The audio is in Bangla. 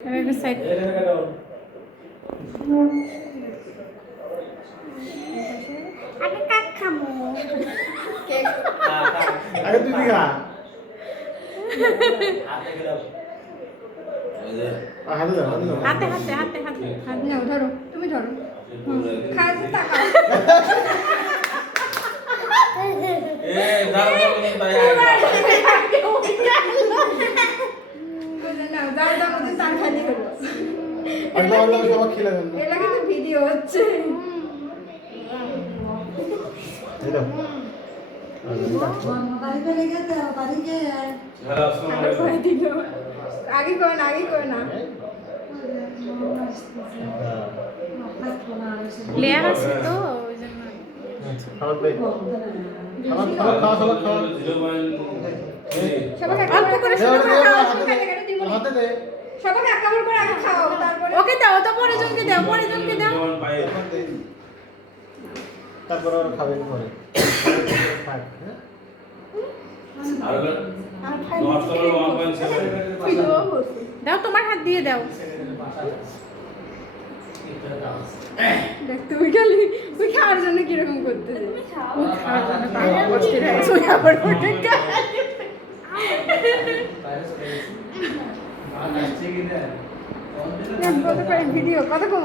সাইড আগে কাক খামো আগে তুই দিঘা হাতে দাও হাতে হাতে হাতে হাতে হাত নাও, ধরো, তুমি ধরো। খাতে তাকাও। নাও, দাও, দাও, ওদের তার খালি হলো। আল্লাহ আল্লাহ সবাই খেলে দেন এটা কিন্তু ভিডিও হচ্ছে। এই দাও করে দিল। আগে করো না, আগে করো না। লেয়ার আছে তো ওই জন্য খাবার দে খাবার খাওয়া খাবার খাওয়া সবাইকে এক অল্প করে কামড় সবাই খাও, খাও। কেটে কেটে দিব না। হাতে দে সবাইকে এক কামড় করে আগে খাও, তারপরে ওকে দাও তো পরেজনকে দাও পরেজনকে দাও তারপর ওরা খাবেন পরে থাক হ্যাঁ ভিডিও হচ্ছে। দাও তোমার হাত দিয়ে দাও দেখ তুমি খালি ওই খাওয়ার জন্য কিরকম করতেছে। তুমি খাও ও খাওয়ার জন্য পাগল করছে রে ওই আবার ওঠে ভিডিও কত কম